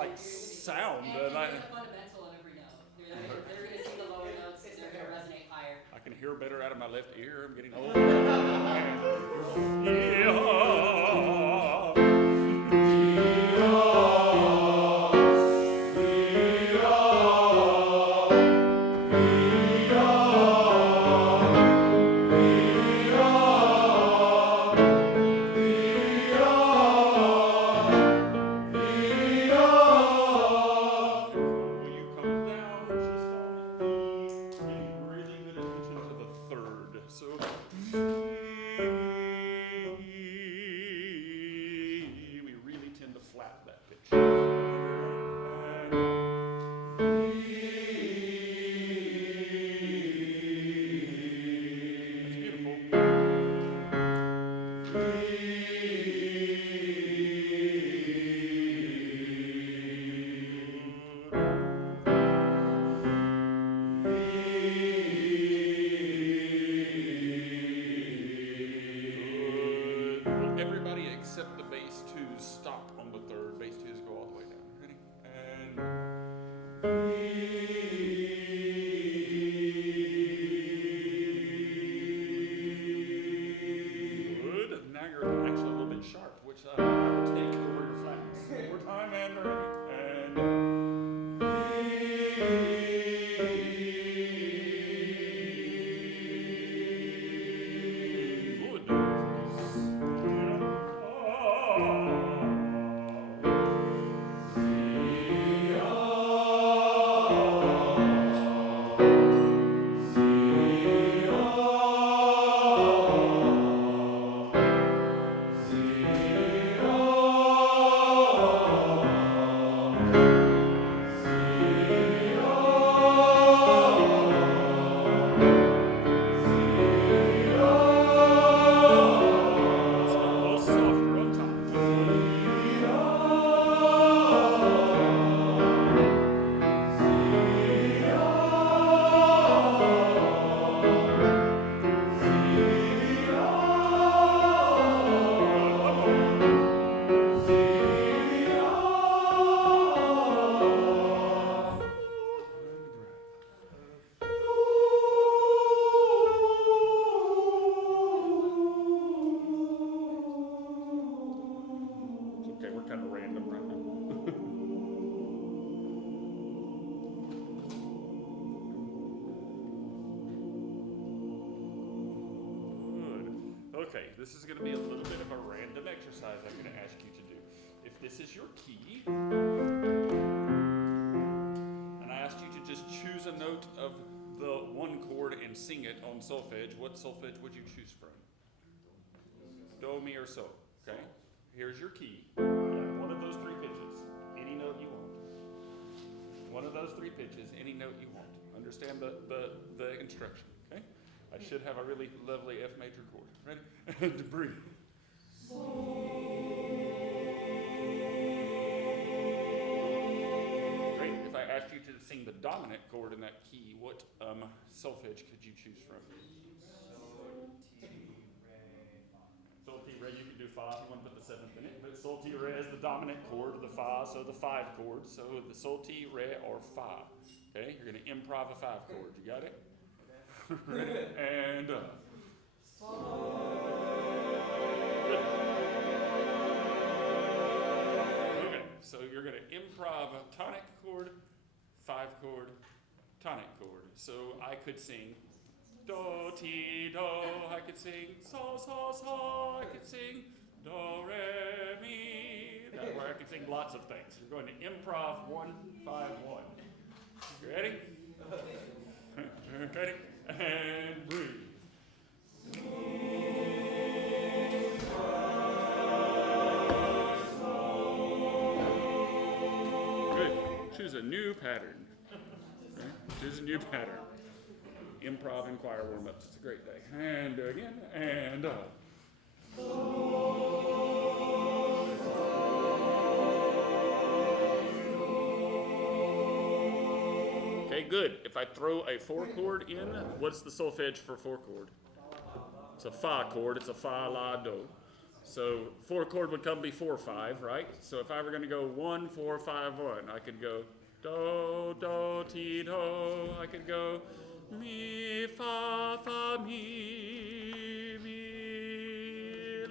like sound. And they're the fundamental of every note. They're going to see the lower notes because they're going to resonate higher. I can hear better out of my left ear. I'm getting old. Yeah. We really tend to flat that pitch. That's beautiful. Everybody except the bass twos stop on the third. Bass twos go all the way down. Ready? And good. Now you're actually a little bit sharp, which I will take over your flatness. One more time and ready. And okay, we're kind of random right now. Good. Okay, this is going to be a little bit of a random exercise I'm going to ask you to do. If this is your key, and I asked you to just choose a note of the one chord and sing it on solfege, what solfege would you choose from? Do, mi, or so. Okay? Here's your key. One of those three pitches, any note you want. One of those three pitches, any note you want. Understand the instruction, okay? I should have a really lovely F major chord. Ready? And breathe. Great. If I asked you to sing the dominant chord in that key, what solfege could you choose from? Sol, Ti, Re, you can do fa if you want to put the seventh in it, but Sol, Ti, Re is the dominant chord of the fa, so the five chords, so the Sol, Ti, Re, or fa. Okay, you're going to improv a five chord. You got it? Ready? And Good. Okay, so you're going to improv a tonic chord, five chord, tonic chord. So I could sing do, ti, do, I could sing sol, sol, sol, I could sing do, re, mi. That's where I could sing lots of things. You're going to improv 1, 5, 1. You ready? Ready? And breathe. Good. Choose a new pattern. Okay? Choose a new pattern. Improv and choir warm-ups. It's a great day. And again, and Okay, good. If I throw a 4 chord in, what's the solfege for 4 chord? It's a fa chord. It's a fa, la, do. So 4 chord would come before 5, right? So if I were going to go 1, 4, 5, 1, I could go do, do, ti, do. I could go mi, fa, fa, mi,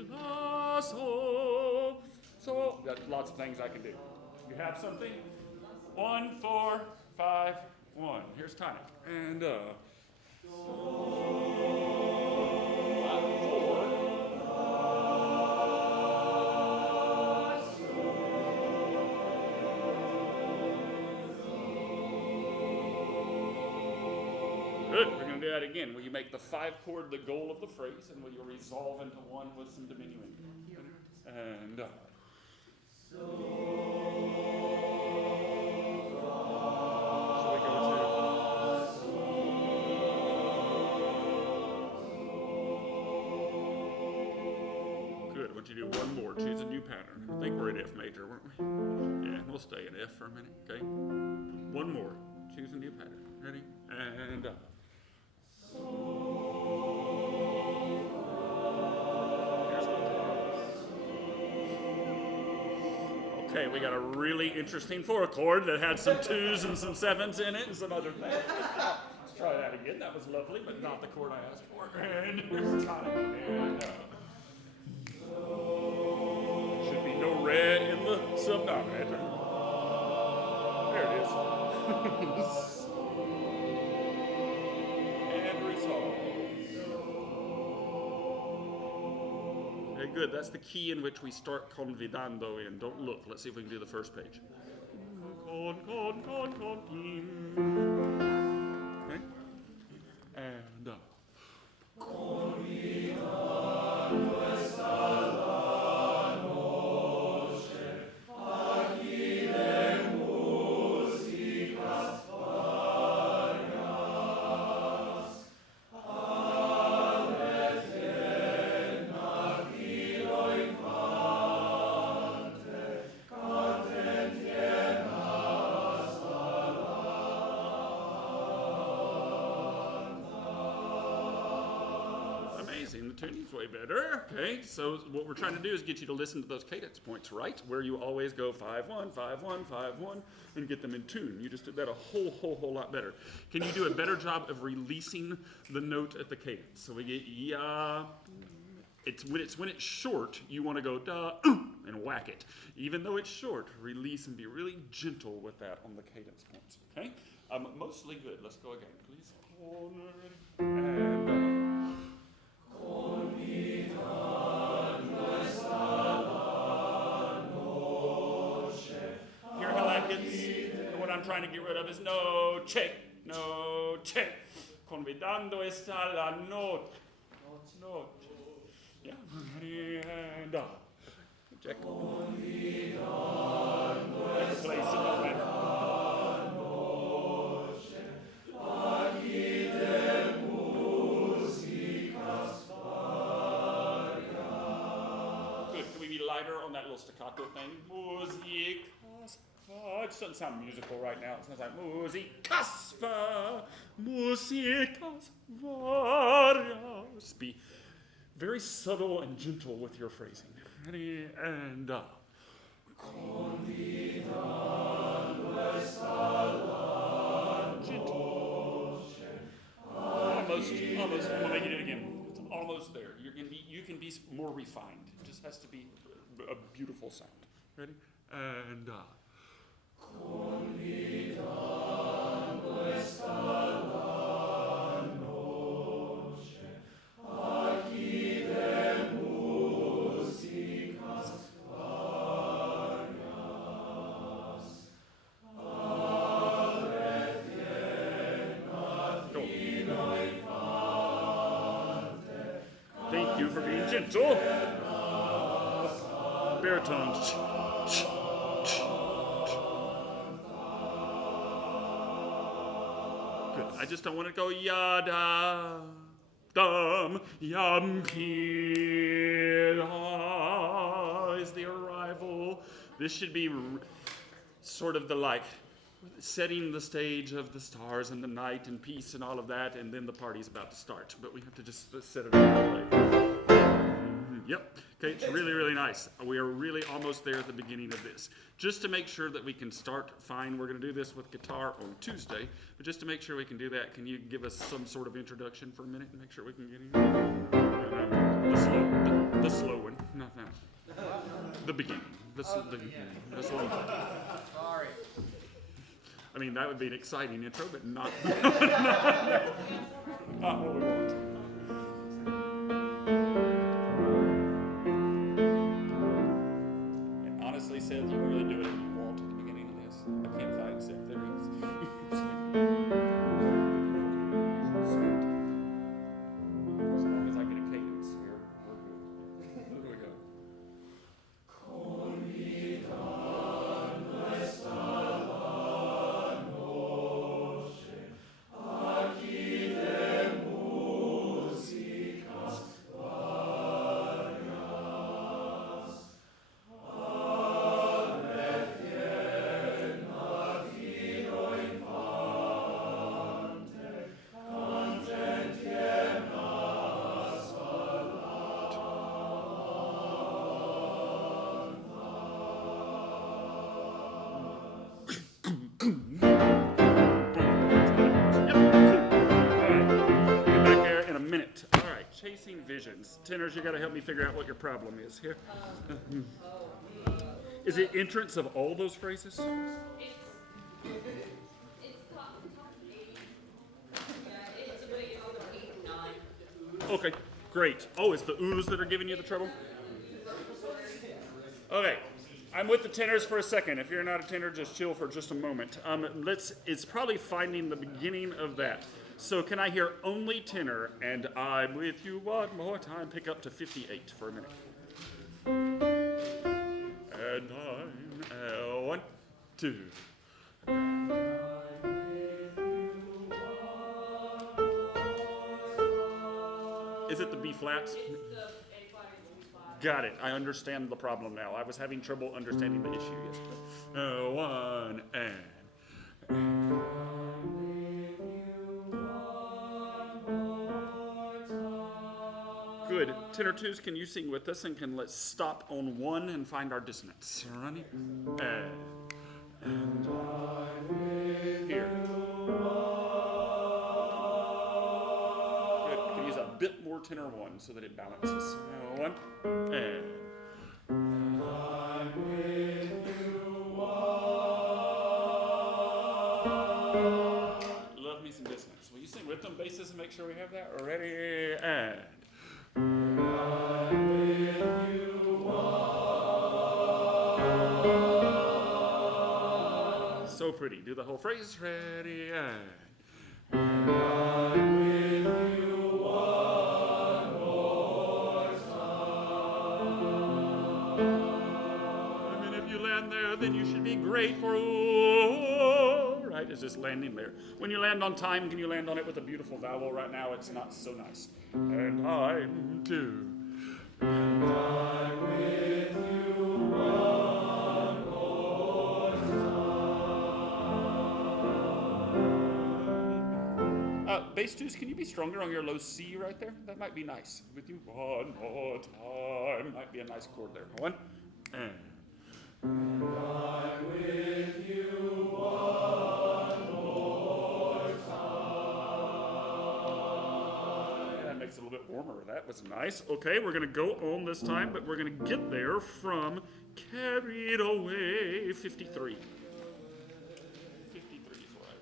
la, so. So that's lots of things I can do. You have something? 1, 4, 5, 1. Here's tonic. And 5, 4. Good. We're going to do that again. Will you make the 5 chord the goal of the phrase, and will you resolve into 1 with some diminuendo? And shall we go to? Good. Would you do 1 more? Choose a new pattern. I think we're in F major, weren't we? Yeah, we'll stay in F for a minute. Okay. 1 more. Choose a new pattern. Ready? And okay, we got a really interesting 4 chord that had some 2s and some 7s in it and some other things. Let's try that again. That was lovely, but not the chord I asked for. And here's tonic. And should be no red in the subdominator. There it is. And resolve. Okay, good. That's the key in which we start convidando in. Don't look. Let's see if we can do the first page. Okay. And amazing. The tuning's way better. Okay, so what we're trying to do is get you to listen to those cadence points, right? Where you always go 5-1, 5-1, 5-1, and get them in tune. You just did that a whole lot better. Can you do a better job of releasing the note at the cadence? So we get ya. When it's short, you want to go da and whack it. Even though it's short, release and be really gentle with that on the cadence points. Okay, mostly good. Let's go again, please. And hear how that hits? What I'm trying to get rid of is noche. Convidando está la noche. Noche. Yeah. And check. Take the place in the letter. Good. Can we be lighter on that little staccato thing? Musicas. Oh, it doesn't sound musical right now. It sounds like musicas varias. Be very subtle and gentle with your phrasing. Ready? And gentle. Almost. I'm gonna make it again. It's almost there. You can be more refined. It just has to be a beautiful sound. Ready? And thank you for being gentle. Baritone. Good. I just don't want to go yada dum yum is the arrival. This should be sort of the like setting the stage of the stars and the night and peace and all of that, and then the party's about to start. But we have to just set it up that way. Yep. Okay, it's really, really nice. We are really almost there at the beginning of this. Just to make sure that we can start fine, we're going to do this with guitar on Tuesday, but just to make sure we can do that, can you give us some sort of introduction for a minute and make sure we can get in? The slow one, not that. The beginning. The slow one. Sorry. I mean, that would be an exciting intro, but not, not what we want. And honestly, Seth, you can really do it if you want at the beginning of this. I can't fight Seth. There he is. As long as I get a cadence here, we're good. Here we go. Chasing visions. Tenors, you got to help me figure out what your problem is here. Is it entrance of all those phrases? Okay, great. Oh, it's the oohs that are giving you the trouble? Okay, I'm with the tenors for a second. If you're not a tenor, just chill for just a moment. It's probably finding the beginning of that. So can I hear only tenor, and I'm with you one more time, pick up to 58 for a minute. And I'm 1, 2. Is it the B flat? It's the A flat and B flat. Got it. I understand the problem now. I was having trouble understanding the issue yesterday. 1 and. Good. Tenor twos, can you sing with us? And let's stop on 1 and find our dissonance. Ready? And here. Good. We can use a bit more tenor 1 so that it balances. 1 and. Love me some dissonance. Will you sing with them basses and make sure we have that? Ready? And. So pretty. Do the whole phrase. Ready? And. I'm with you one more time. And if you land there, then you should be great for right. It's just landing there. When you land on time, can you land on it with a beautiful vowel? Right now, it's not so nice. And I'm too. And I'm with you one more time. Bass twos, can you be stronger on your low C right there? That might be nice. With you one more time. Might be a nice chord there. 1 and. And I'm with you one more time. That makes it a little bit warmer. That was nice. Okay, we're going to go on this time, but we're going to get there from Carried Away 53. 53 is what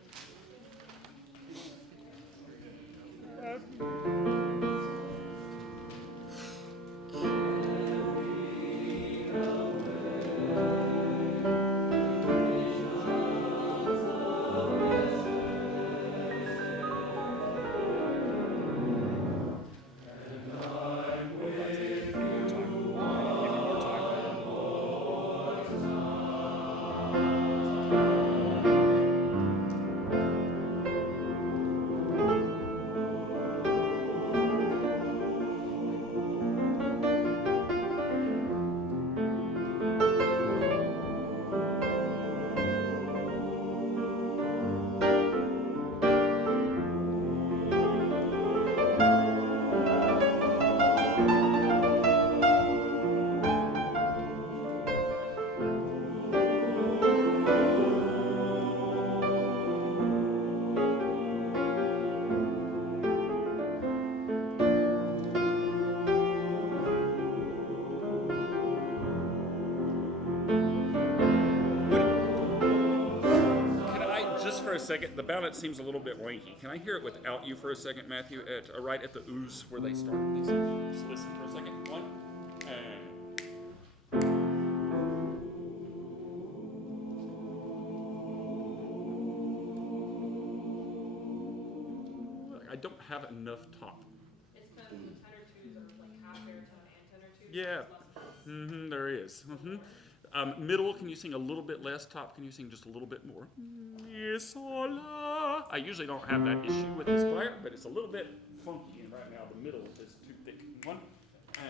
a second. The balance seems a little bit wanky. Can I hear it without you for a second, Matthew? Right at the ooze where they start. Just listen for a second. One, and. I don't have enough top. It's because the tenor twos are like half baritone and tenor twos. Yeah. There is. Middle, can you sing a little bit less? Top, can you sing just a little bit more? Yes, la. I usually don't have that issue with this choir, but it's a little bit funky, and right now the middle is too thick. One, and.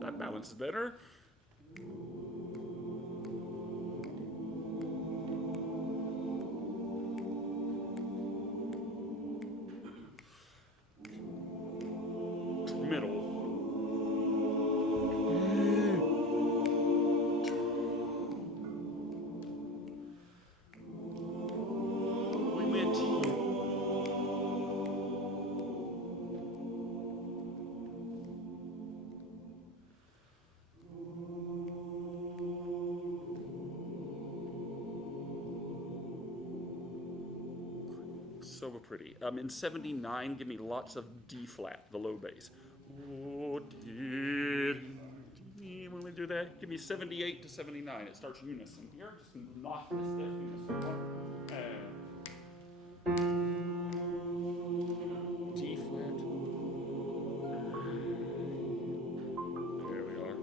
That balance is better. Middle. We went here. So pretty. In 79, give me lots of D flat, the low bass. Oh, when we do that, give me 78 to 79. It starts unison here. Just knock this F unison. D flat. There we are.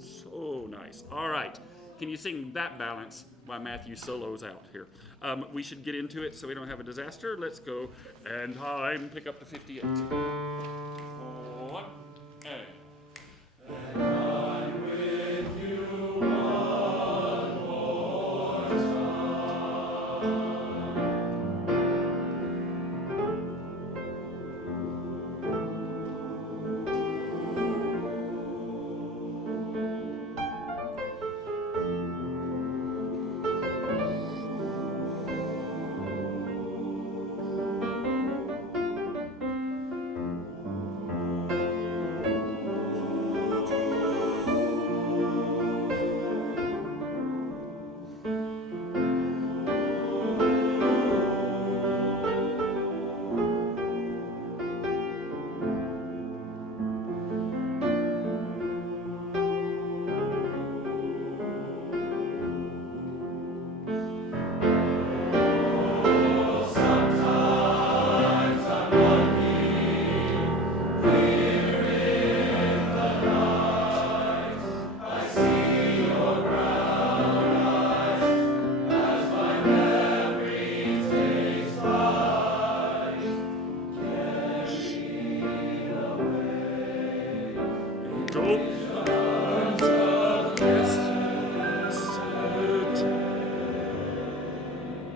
So nice. All right. Can you sing that balance while Matthew solos out here? We should get into it so we don't have a disaster. Let's go. And time, pick up to 58. One, and. And I'm with you one more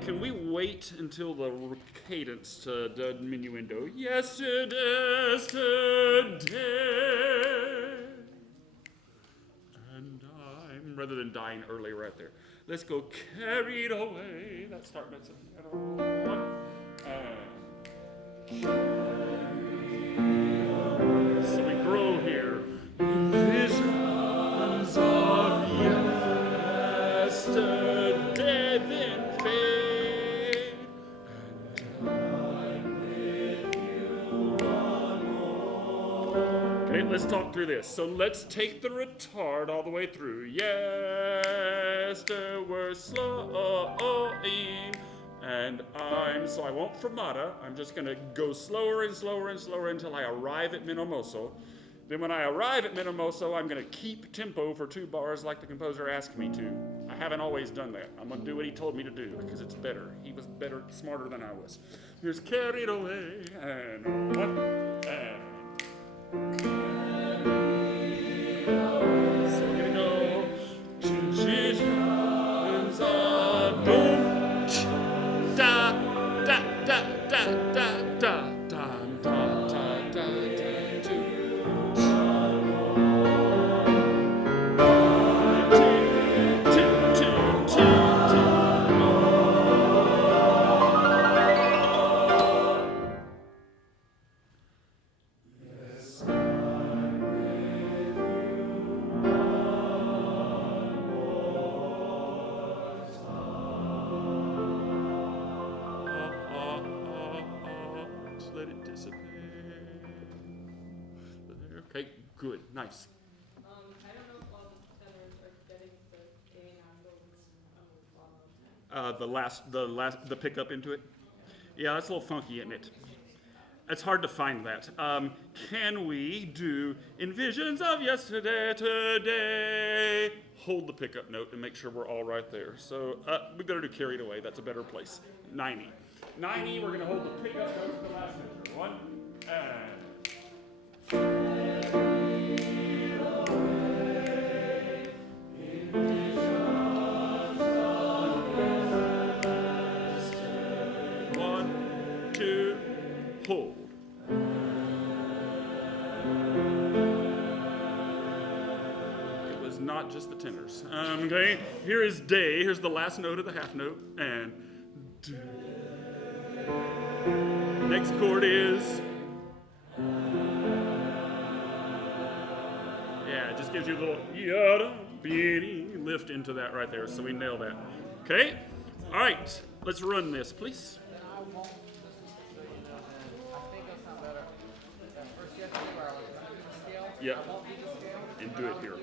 Can we wait until the cadence to the diminuendo? Yesterday's today. And I'm, rather than dying early right there. Let's go carried away. That start notes at the one. So we grow here. Visions of yesterday then fade. And I'm with you one more. Okay, let's talk through this. So let's take the retard all the way through. Yesterday we're slowing. And so I won't fermata. I'm just going to go slower and slower and slower until I arrive at menomoso. Then when I arrive at menomoso, I'm going to keep tempo for 2 bars like the composer asked me to. I haven't always done that. I'm going to do what he told me to do because it's better. He was better, smarter than I was. Here's carried away and one and carried away. So we're going to go to visions of boom. Da da da da da da da da da da da. participate. Okay, good, nice. I don't know if all the tenors are getting the A and R notes The pickup into it. Yeah, that's a little funky, isn't it? It's hard to find that. Can we do in visions of yesterday, today? Hold the pickup note and make sure we're all right there. So we better do carried away. That's a better place. 90. 90, we're going to hold the pickup note to the last picture. 1, and... Hold. It was not just the tenors. Okay, here is day. Here's the last note of the half note, and do. Next chord is. Yeah, it just gives you a little yada beady lift into that right there, so we nail that. Okay, all right, let's run this, please. Yeah, and do it here.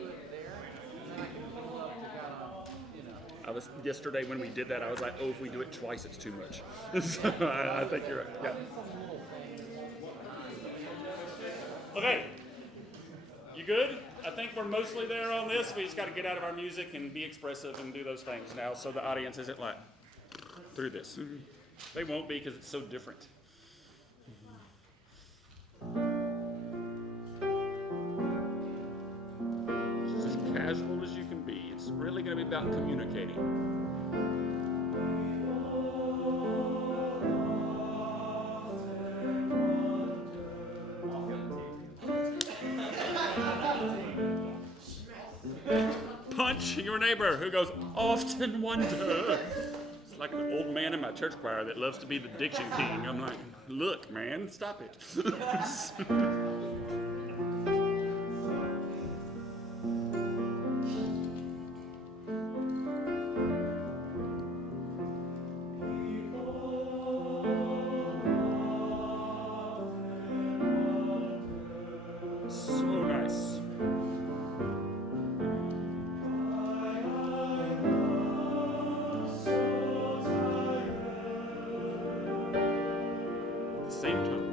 I was yesterday when we did that. I was like, "Oh, if we do it twice, it's too much." So I think you're right. Yeah. Okay. You good? I think we're mostly there on this. We just got to get out of our music and be expressive and do those things now, so the audience isn't like through this. They won't be because it's so different. Casual as you can be. It's really going to be about communicating. Punch your neighbor who goes, often wonder. It's like an old man in my church choir that loves to be the diction king. I'm like, look, man, stop it. Same tone.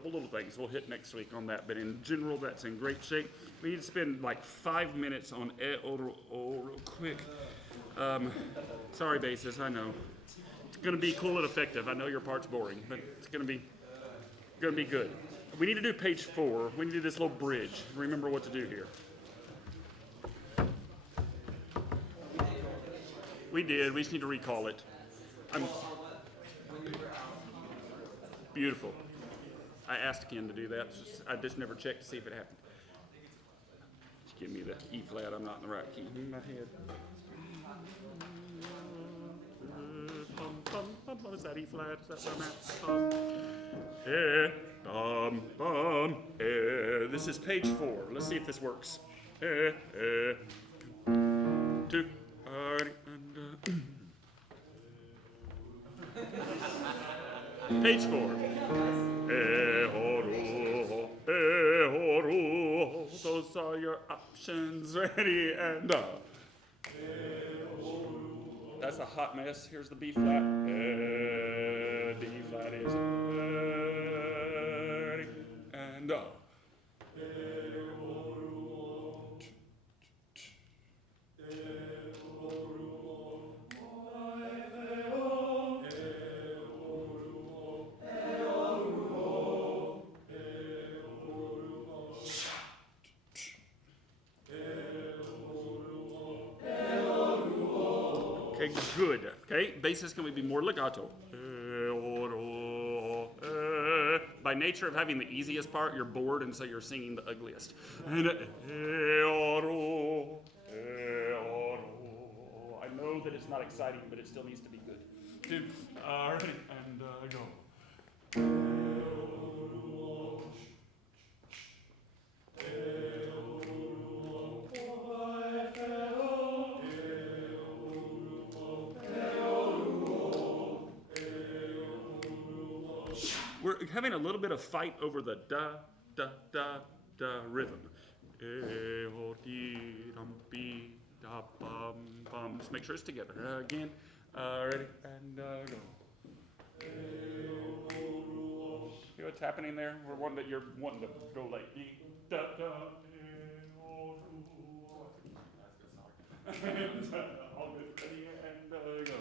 couple little things we'll hit next week on that, but in general, that's in great shape. We need to spend like 5 minutes on real quick. Sorry, bassist, I know. It's gonna be cool and effective. I know your part's boring, but it's gonna be good. We need to do page 4. We need to do this little bridge. Remember what to do here. We did. We just need to recall it. Beautiful. I asked Ken to do that. I just never checked to see if it happened. Just give me the E flat. I'm not in the right key. In my head. Is that E flat? Is that where I'm at? This is page 4. Let's see if this works. 2. Page 4. Those are your options. Ready and That's a hot mess. Here's the B flat. D flat is and Okay, good. Okay, bass is going to be more legato. By nature of having the easiest part, you're bored, and so you're singing the ugliest. And I know that it's not exciting, but it still needs to be good. 2, ready, and go. We're having a little bit of fight over the da, da, da, da rhythm. Just make sure it's together. Again, ready, and go. See what's happening there? We're one that you're wanting to go like da, da, all good, ready, and go.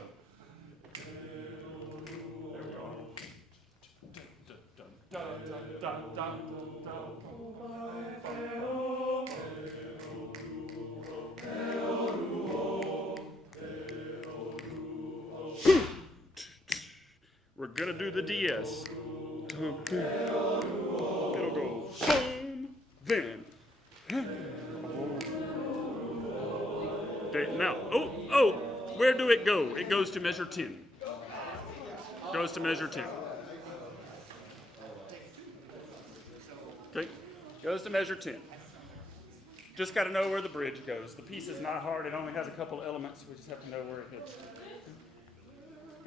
We're gonna do the DS. It'll go boom, then. Okay, now, where do it go? It goes to measure 10. Goes to measure 10. Okay, goes to measure 10. Just got to know where the bridge goes. The piece is not hard. It only has a couple elements. We just have to know where it hits.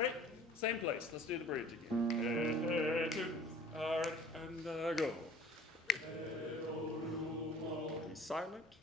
Okay, same place. Let's do the bridge again. 2, all right, and go. Be silent.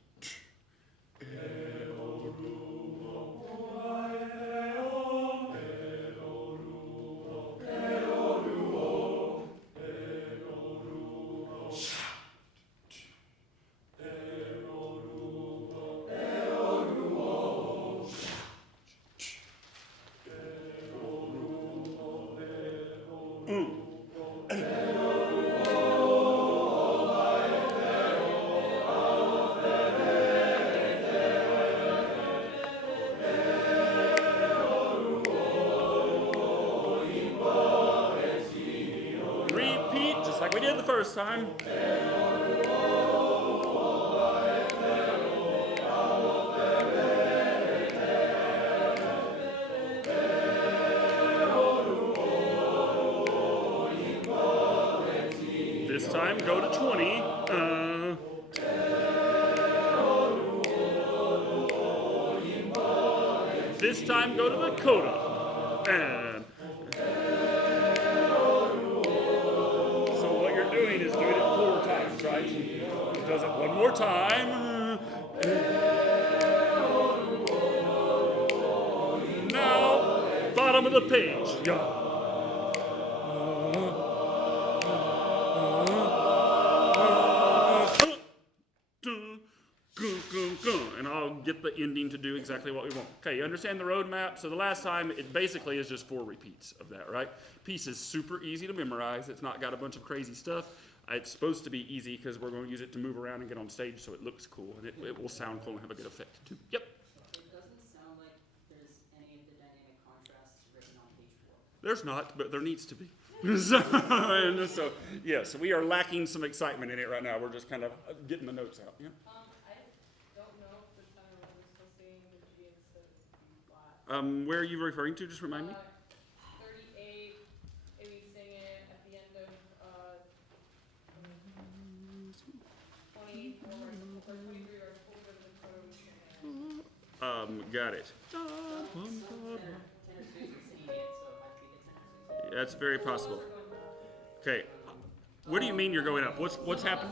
Repeat, just like we did the first time. This time, go to 20. This time, go to the coda. And so what you're doing is doing it 4 times, right? It does it one more time. Now, bottom of the page. Yeah. and I'll get the ending to do exactly what we want. Okay, you understand the roadmap? So the last time, it basically is just 4 repeats of that, right? Piece is super easy to memorize. It's not got a bunch of crazy stuff. It's supposed to be easy because we're going to use it to move around and get on stage so it looks cool, and it will sound cool and have a good effect too. Yep. It doesn't sound like there's any of the dynamic contrasts written on page 4. There's not, but there needs to be. So, yes, we are lacking some excitement in it right now. We're just kind of getting the notes out. Yeah? I don't know if the tenor was still singing the G instead of B flat. Where are you referring to? Just remind me. 38, maybe sing it at the end of 20 or 23 or over the code. Got it. Tenor's singing it, so it might be the tenor. That's very possible. Okay. What do you mean you're going up? What's happened?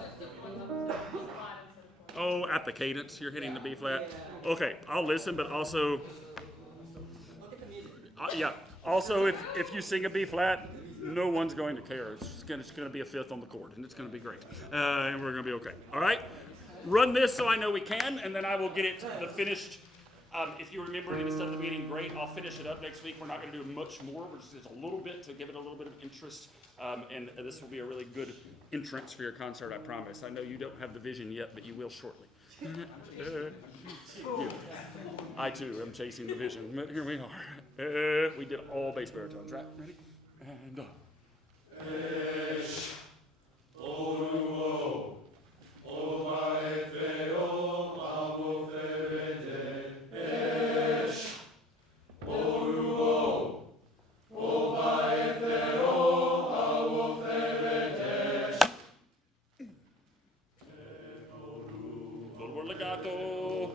Oh, at the cadence, you're hitting the B flat. Okay, I'll listen, but also, Look at the music. yeah. Also, if you sing a B flat, no one's going to care. It's going to be a 5th on the chord, and it's going to be great, and we're going to be okay. All right. Run this so I know we can, and then I will get it the finished. If you remember any of the stuff at the beginning, great. I'll finish it up next week. We're not going to do much more. We're just a little bit to give it a little bit of interest. And this will be a really good entrance for your concert, I promise. I know you don't have the vision yet, but you will shortly. Yeah. I, too, am chasing the vision. But here we are. We did all bass baritones, right? Ready? And legato.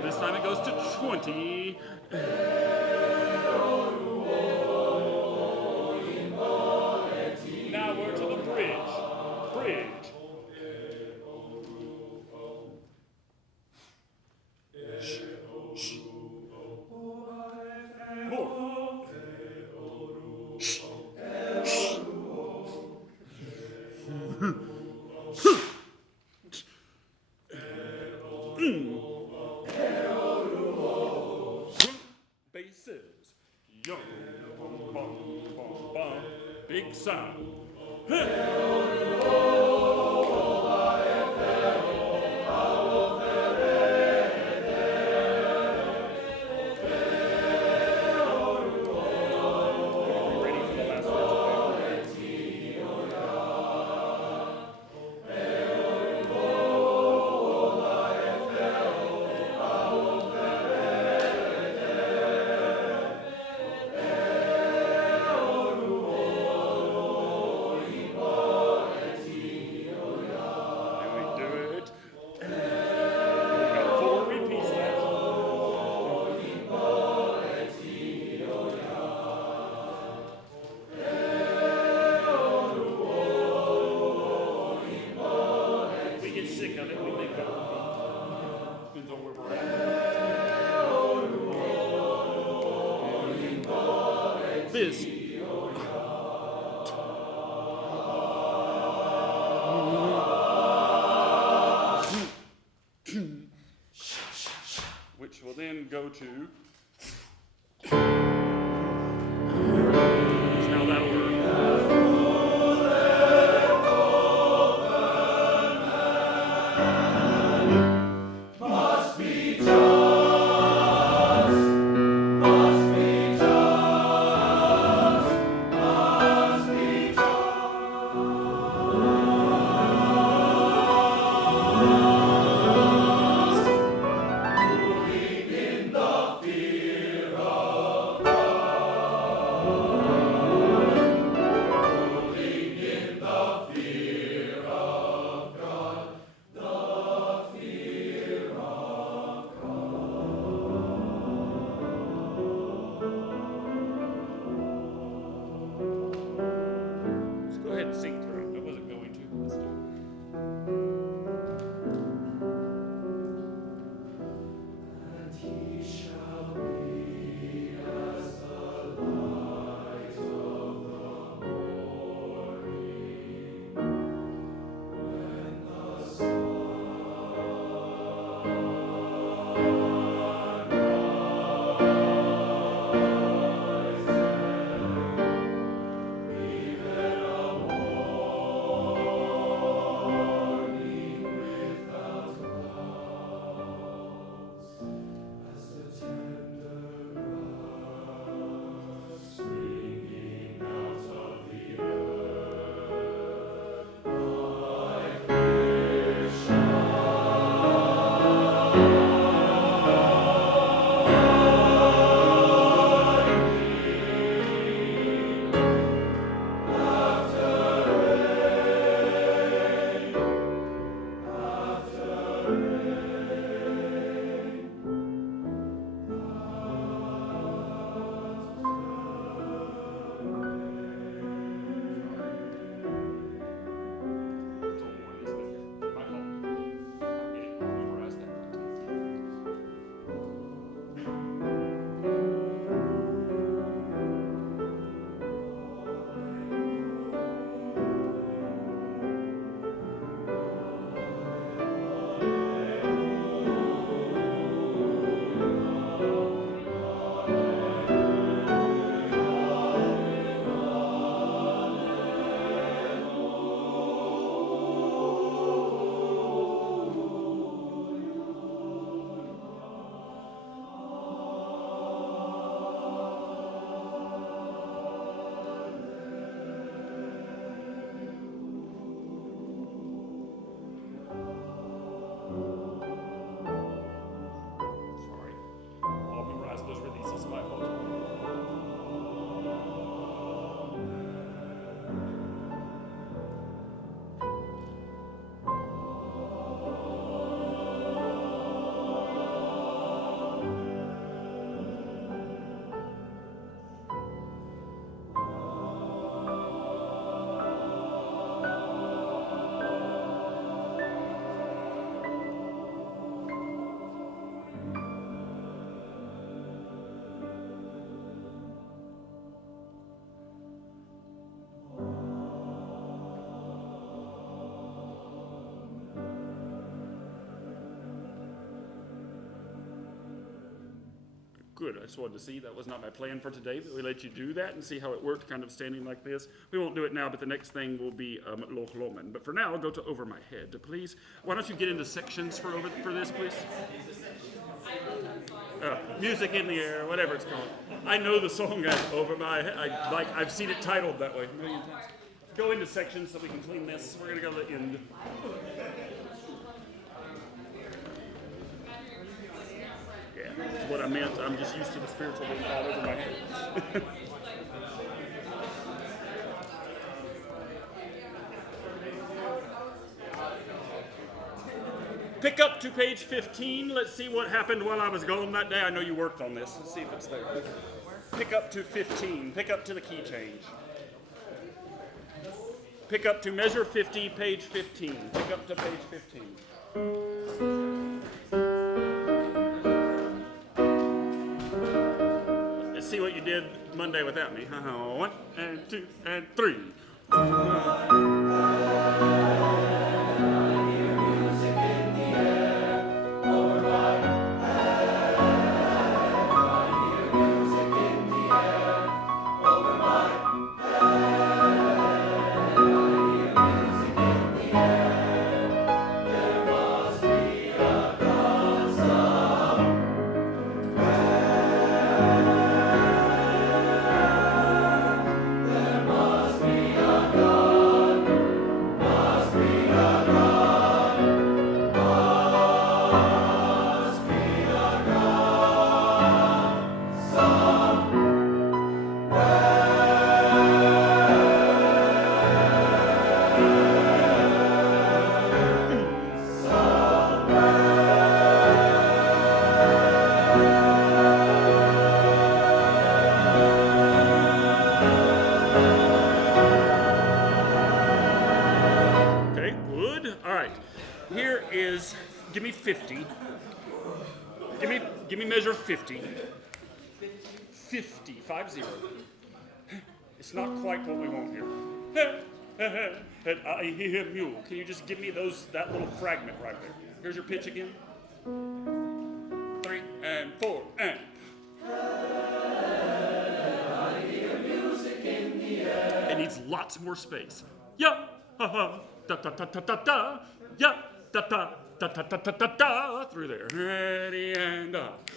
This time it goes to 20. Now we're to the bridge. Bridge. Shh. Shh. More. Shh. Basses. Yo. Bum, bum, bum, bum. Big sound. Ready for the last verse? And we do it. We got 4 repeats left. If we get sick of it, we make that repeat. Depends on where we're at. This. Which will then go to. That's how that'll work. good. I just wanted to see. That was not my plan for today, but we let you do that and see how it worked, kind of standing like this. We won't do it now, but the next thing will be Loch Lomond. But for now, go to Over My Head, please. Why don't you get into sections for this, please? Music in the Air, whatever it's called. I know the song Over My Head. I've seen it titled that way a million times. Go into sections so we can clean this. We're going to go to the end. Yeah, that's what I meant. I'm just used to the spiritual being all over my head. Pick up to page 15. Let's see what happened while I was gone that day. I know you worked on this. Let's see if it's there. Pick up to 15. Pick up to the key change. Pick up to measure 50, page 15. Pick up to page 15. Let's see what you did Monday without me. 1 and 2 and 3. Give me 50. Give me measure 50. 50, 5-0. It's not quite what we want here. And I hear mule. Can you just give me that little fragment right there? Here's your pitch again. 3 and 4 and. I hear music in the air. It needs lots more space. Yeah, ha ha, da da da da da da. Yeah, da da. Da, da, da, da, da, da, through there. Ready and up.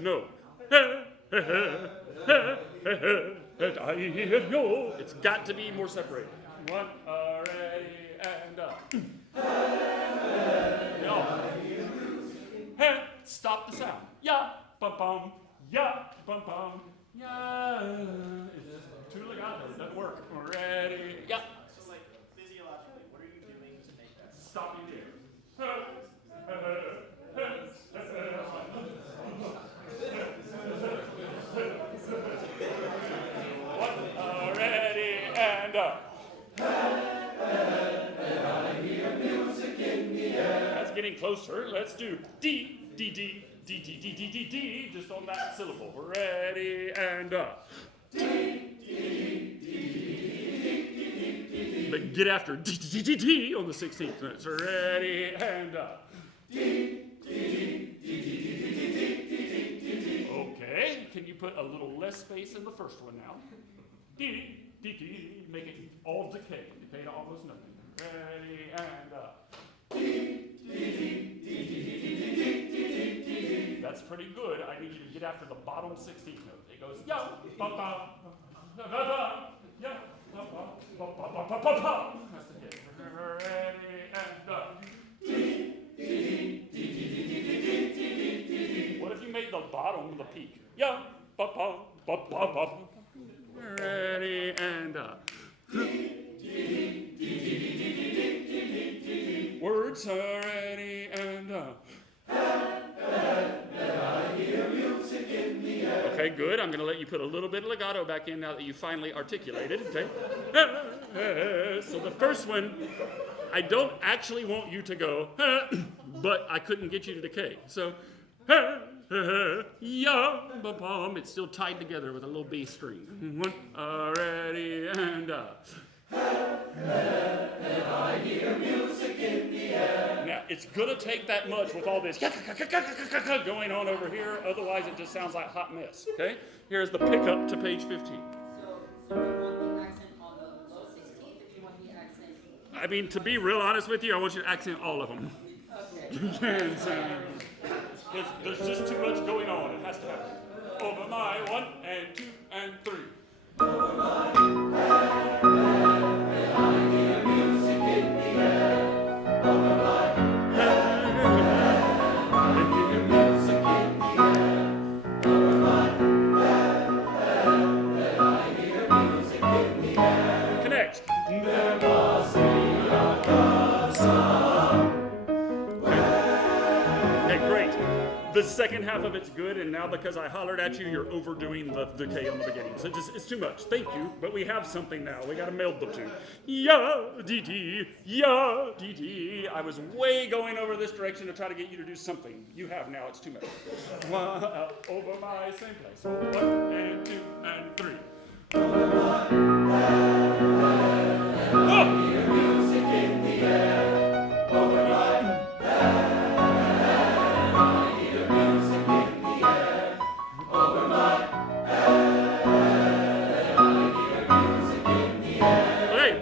No. I hear you. It's got to be more separated. 1, ready and up. No. Stop the sound. Yeah, bum bum. Yeah, bum bum. Yeah. Too legato, it doesn't work. Ready? Yeah. So, like, physiologically, what are you doing to make that? Stopping there. Ready and up. That's getting closer. Let's do D, D, D, D, D, D, D, D, D, just on that syllable. Ready and up. But get after D, D, D, D on the 16th. That's ready and up. Okay, can you put a little less space in the first one now? D, D, D, make it all decay. Decay to almost nothing. Ready and up. That's pretty good. I need you to get after the bottom 16th note. It goes, yo, bum, bum, da, da, da, yeah. That's the hit. Ready and up. What if you made the bottom the peak? Yeah. Ready and up. Words are ready and up. Okay, good. I'm going to let you put a little bit of legato back in now that you finally articulated. Okay. So the first one, I don't actually want you to go, but I couldn't get you to decay. So, yeah, it's still tied together with a little B string. 1, ready and up. I hear music in the air. Now, it's gonna take that much with all this going on over here. Otherwise, it just sounds like hot mess. Okay. Here's the pickup to page 15. So do you want the accent on the low 16th, or do you want the accent? I mean, to be real honest with you, I want you to accent all of them. Okay. Because there's just too much going on. It has to happen. Over my 1 and 2 and 3. Over my head, I hear music in the air. Over my head, I hear music in the air. Over my head, I hear music in the air. Connect. There must be a God somewhere. Okay, great. The second half of it's good, and now because I hollered at you, you're overdoing the decay on the beginning. So it's too much. Thank you, but we have something now. We got to meld the two. Ya dee dee, ya dee dee. I was way going over this direction to try to get you to do something. You have now. It's too much. Over my same place. 1 and 2 and 3. Over my head, I hear music in the air. Over my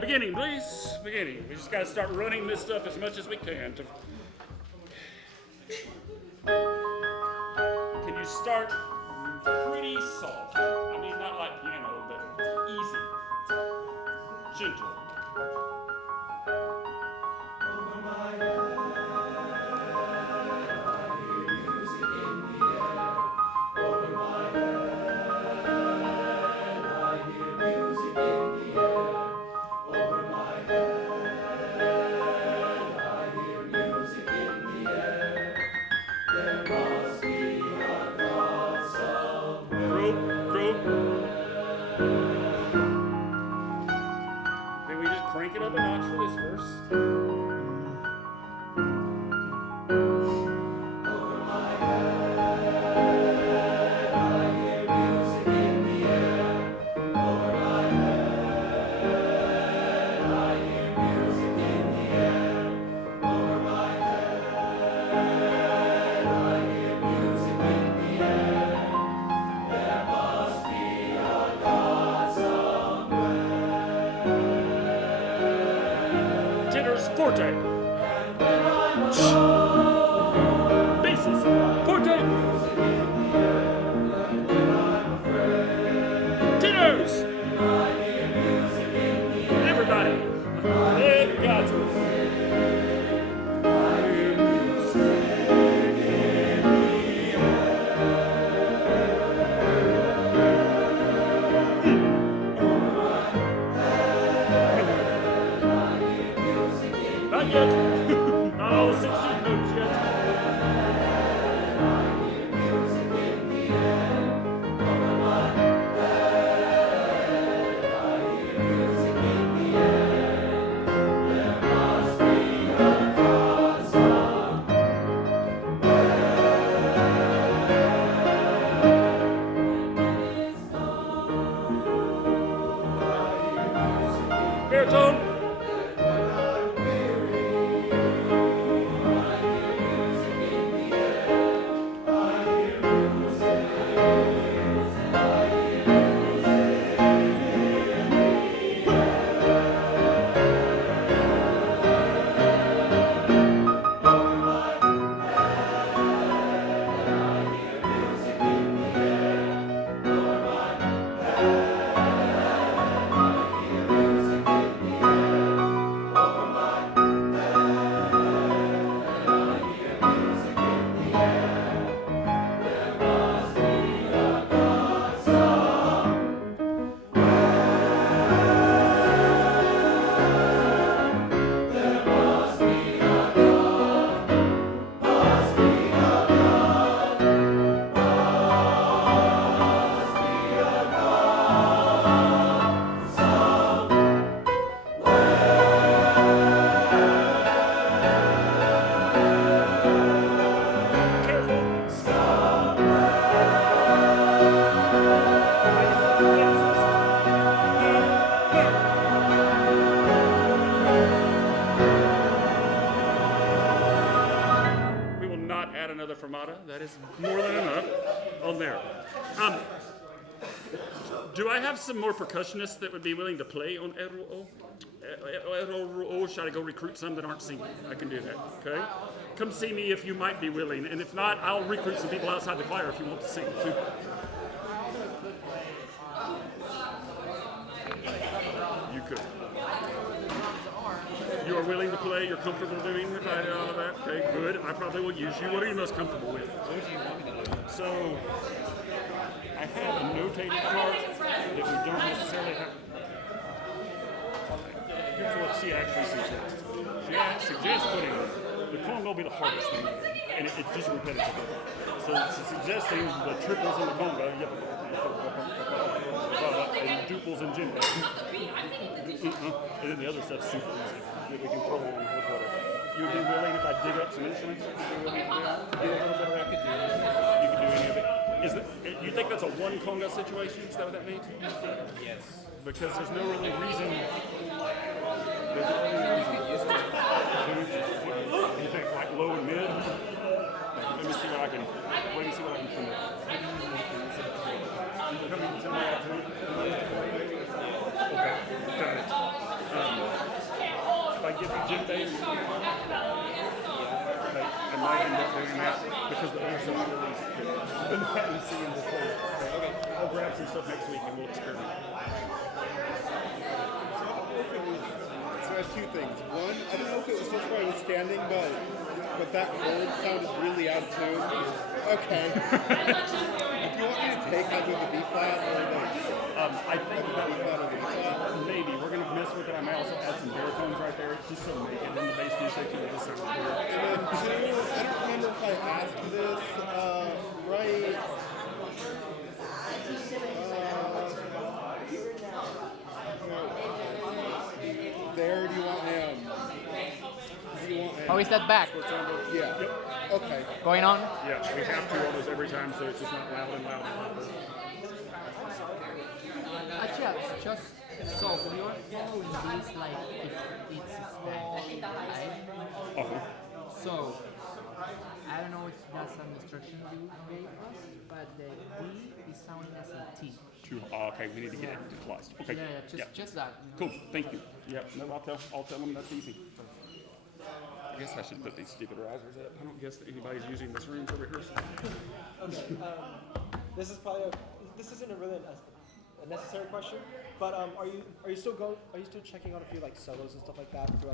beginning, please. Beginning. We just got to start running this stuff as much as we can. Can you start pretty soft? I mean, not like piano, but easy. Gentle. Over my head, I hear music in the air. Over my head, I hear music in the air. Over my head, I hear music in the air. There must be a God somewhere. Group. Can we just crank it up a notch for this verse? Over my head, I hear music in the air. Over my head, I hear music in the air. Over my head, I hear music in the air. There must be a God somewhere. Tenors forte. And when I'm alone, basses forte. Music in the air. And when I'm afraid, tenors. I hear music in the air. Everybody. Let God's will. I hear music in the air. Over my head, I hear music in the air. Not yet. Not all 16 notes yet. I hear music in the air. Over my head, I hear music in the air. There must be a God somewhere. Baritone. Over my head, I hear music in the air. Ramada. That is more than enough on there. Do I have some more percussionists that would be willing to play on Ero? Or should I go recruit some that aren't singing? I can do that, okay? Come see me if you might be willing, and if not, I'll recruit some people outside the choir if you want to sing too. You could. You are willing to play, you're comfortable doing if I do all of that? Okay, good. I probably will use you. What are you most comfortable with? What do you want me to do? So, I have a notated part that we don't necessarily have. Here's what she actually suggests. She suggests putting the conga will be the hardest thing, and it's just repetitive. So she's suggesting the triples in the conga, and duples and djembe. And then the other stuff's super easy. We can throw on with whatever. You would be willing if I dig up some instruments? Would you be willing to do a little bit of that? You could do any of it. You think that's a one conga situation? Is that what that means? Yes. Because there's no really reason. You think like low and mid? Let me see what I can. Let me see what I can come up. Okay, got it. If I give you djembe, I might end up doing that because the other stuff is really easy. I'm happy to see him before. Okay, I'll grab some stuff next week and we'll experiment. So I have two things. One, I don't know if it was just where I was standing, but that chord sounded really out of tune. Okay. Do you want me to take either the B flat or the I think B flat or the B flat? maybe we're gonna mess with it. I may also add some baritones right there. It's just so naked in the bass two section. It just sounds weird. And then two, I don't remember if I asked this right. There, do you want him? Do you want him? Oh, is that back? Yeah. Yep. Okay. Going on? Yeah, we have to almost every time, so it's just not loud and loud. Actually, just so we are following this like if it's Spanish, right? Uh-huh. So I don't know if that's an instruction you gave us, but the D is sounding as a T. Okay, we need to get it closed. Okay. Yeah, just that. Cool. Thank you. Yep. No, I'll tell them that's easy. I guess I should put these stupid risers up. I don't guess that anybody's using this room for rehearsal. Okay, this isn't really a necessary question, but are you still checking on a few like solos and stuff like that throughout